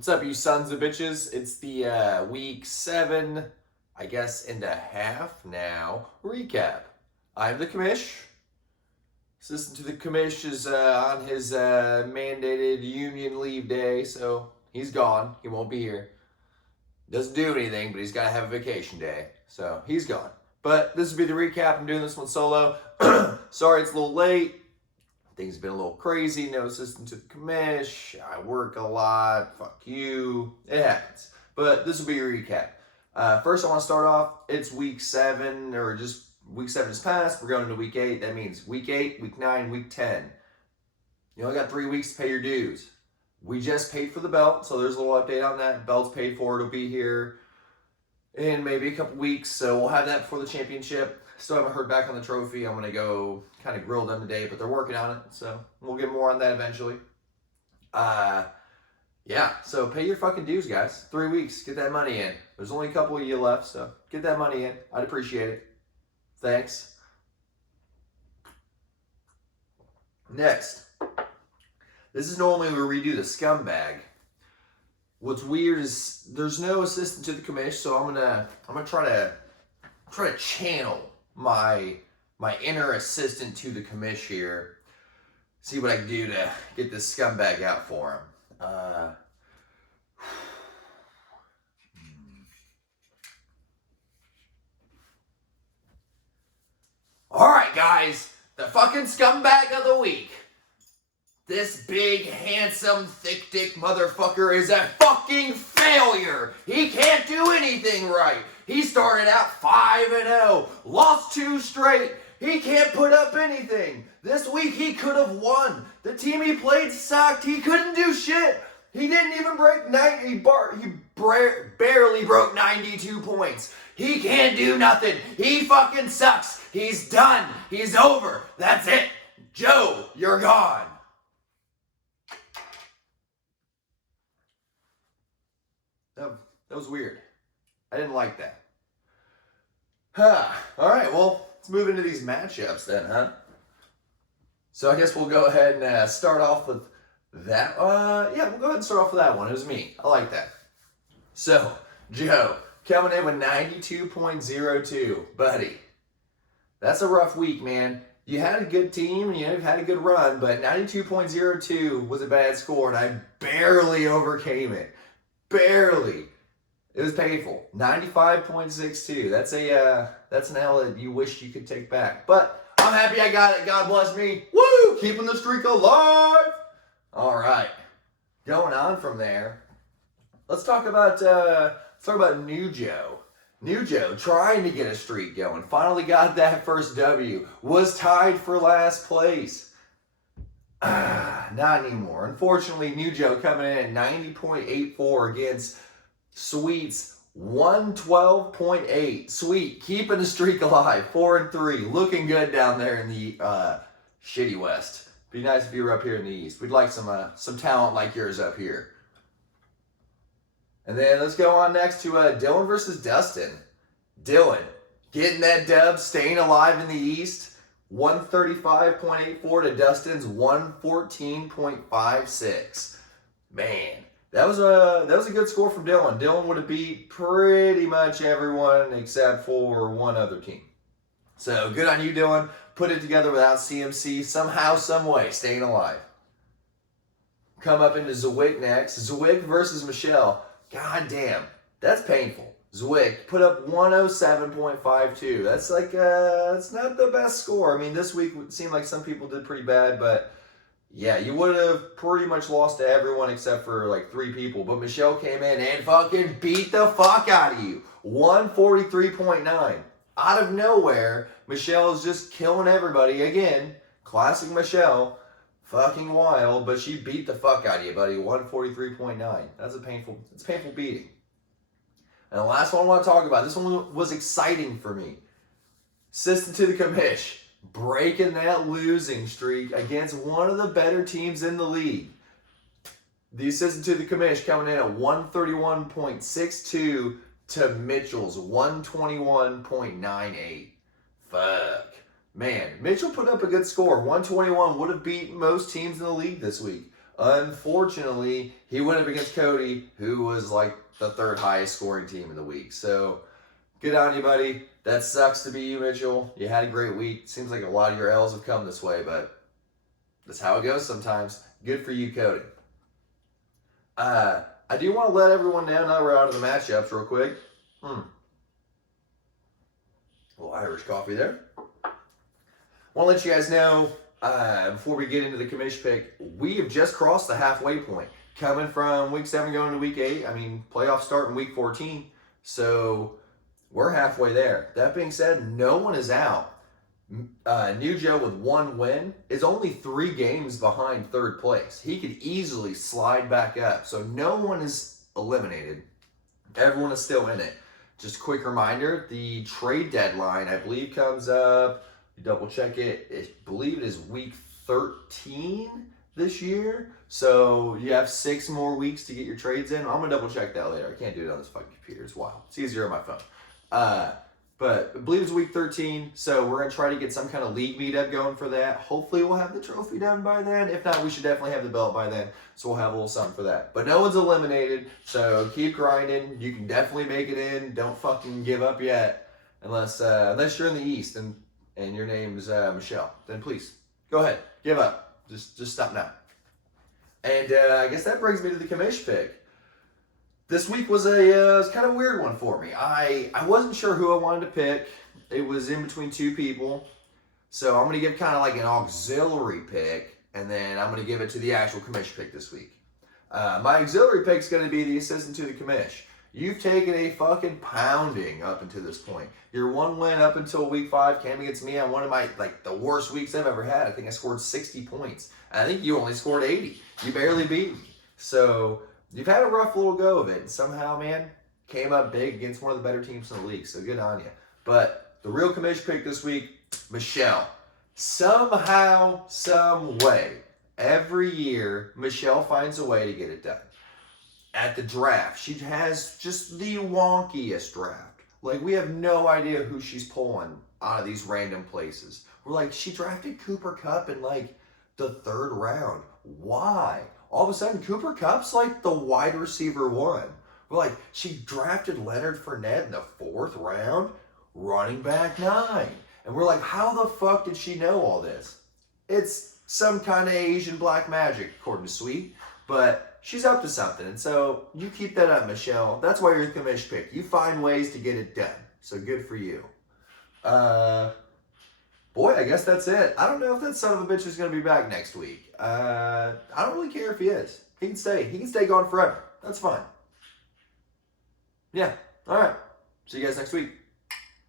What's up, you sons of bitches? It's the week 7, I guess, and a half now recap. I'm the commish. Assistant to the commish is on his mandated union leave day, so he's gone. He won't be here. Doesn't do anything, but he's got to have a vacation day, so he's gone. But this will be the recap. I'm doing this one solo. Sorry it's a little late. Things have been a little crazy. No assistant to the commish. I work a lot. Fuck you. It happens. But this will be your recap. First, I want to start off. It's week 7, or just week 7 is past. We're going into week 8. That means week 8, week 9, week 10. You only got 3 weeks to pay your dues. We just paid for the belt, so there's a little update on that. Belt's paid for. It'll be here in maybe a couple weeks, so we'll have that before the championship. Still haven't heard back on the trophy. I'm going to go kind of grill them today, but they're working on it, so we'll get more on that eventually. Yeah, so pay your fucking dues, guys. 3 weeks. Get that money in. There's only a couple of you left, so get that money in. I'd appreciate it. Thanks. Next. This is normally where we do the scumbag. What's weird is there's no assistant to the commish, so I'm gonna try to channel my inner assistant to the commish here. See what I can do to get this scumbag out for him. Alright guys, the fucking scumbag of the week. This big, handsome, thick dick motherfucker is a fucking failure. He can't do anything right. He started out 5-0, lost 2 straight. He can't put up anything. This week he could have won. The team he played sucked. He couldn't do shit. He didn't even break 90. He barely broke 92 points. He can't do nothing. He fucking sucks. He's done. He's over. That's it. Joe, you're gone. That was weird. I didn't like that. Alright, well, let's move into these matchups then, huh? So I guess we'll go ahead and start off with that. Yeah, we'll go ahead and start off with that one. It was me. I like that. So, Joe, coming in with 92.02. Buddy, that's a rough week, man. You had a good team, you had a good run, but 92.02 was a bad score, and I barely overcame it. Barely. It was painful. 95.62. That's an L that you wish you could take back. But I'm happy I got it. God bless me. Woo! Keeping the streak alive. All right. Going on from there. Let's talk about New Joe. New Joe trying to get a streak going. Finally got that first W. Was tied for last place. Not anymore. Unfortunately, New Joe coming in at 90.84 against Sweet's 112.8. Sweet keeping the streak alive. 4-3. Looking good down there in the shitty West. Be nice if you were up here in the East. We'd like some talent like yours up here. And then let's go on next to Dylan versus Dustin. Dylan getting that dub, staying alive in the East. 135.84 to Dustin's 114.56. Man, that was a good score from Dylan. Dylan would have beat pretty much everyone except for one other team. So good on you, Dylan. Put it together without CMC somehow, some way, staying alive. Come up into Zwick next. Zwick versus Michelle. God damn, that's painful. Zwick put up 107.52. That's that's not the best score. I mean, this week it seemed like some people did pretty bad, but yeah, you would have pretty much lost to everyone except for like 3 people. But Michelle came in and fucking beat the fuck out of you. 143.9. Out of nowhere, Michelle is just killing everybody again. Classic Michelle. Fucking wild, but she beat the fuck out of you, buddy. 143.9. It's a painful beating. And the last one I want to talk about, this one was exciting for me. Assistant to the commish, breaking that losing streak against one of the better teams in the league. The assistant to the commish coming in at 131.62 to Mitchell's 121.98. Fuck. Man, Mitchell put up a good score. 121 would have beat most teams in the league this week. Unfortunately, he went up against Cody, who was like the third highest scoring team in the week. So good on you, buddy. That sucks to be you, Mitchell. You had a great week. Seems like a lot of your L's have come this way, but that's how it goes sometimes. Good for you, Cody. I do want to let everyone know, now we're out of the matchups real quick. A little Irish coffee there. Want to let you guys know, before we get into the commish pick, we have just crossed the halfway point. Coming from week 7 going to week 8. I mean, playoffs start in week 14. So we're halfway there. That being said, no one is out. New Joe with 1 win is only 3 games behind third place. He could easily slide back up. So no one is eliminated. Everyone is still in it. Just a quick reminder, the trade deadline, I believe, comes up, double check it, I believe it is week 13 this year. So you have 6 more weeks to get your trades in. I'm going to double check that later. I can't do it on this fucking computer. It's wild. It's easier on my phone. But I believe it's week 13, so we're going to try to get some kind of league meetup going for that. Hopefully we'll have the trophy done by then. If not, we should definitely have the belt by then, so we'll have a little something for that. But no one's eliminated, so keep grinding. You can definitely make it in. Don't fucking give up yet, unless you're in the East and your name's Michelle. Then please, go ahead. Give up. Just stop now. And I guess that brings me to the commish pick. This week was a kind of weird one for me. I wasn't sure who I wanted to pick. It was in between 2 people. So I'm going to give kind of like an auxiliary pick, and then I'm going to give it to the actual commish pick this week. My auxiliary pick is going to be the assistant to the commish. You've taken a fucking pounding up until this point. Your 1 win up until week 5 came against me on one of my, the worst weeks I've ever had. I think I scored 60 points. I think you only scored 80. You barely beat me. So you've had a rough little go of it, and somehow, man, came up big against one of the better teams in the league, so good on you. But the real commish pick this week, Michelle. Somehow, some way, every year, Michelle finds a way to get it done. At the draft, she has just the wonkiest draft. Like, we have no idea who she's pulling out of these random places. We're like, she drafted Cooper Kupp in, the 3rd round. Why? All of a sudden, Cooper Kupp's the wide receiver 1. We're like, she drafted Leonard Fournette in the 4th round, running back 9. And we're like, how the fuck did she know all this? It's some kind of Asian black magic, according to Sweet. But she's up to something. And so you keep that up, Michelle. That's why you're the commish pick. You find ways to get it done. So good for you. Boy, I guess that's it. I don't know if that son of a bitch is going to be back next week. I don't really care if he is. He can stay. He can stay gone forever. That's fine. Yeah. All right. See you guys next week.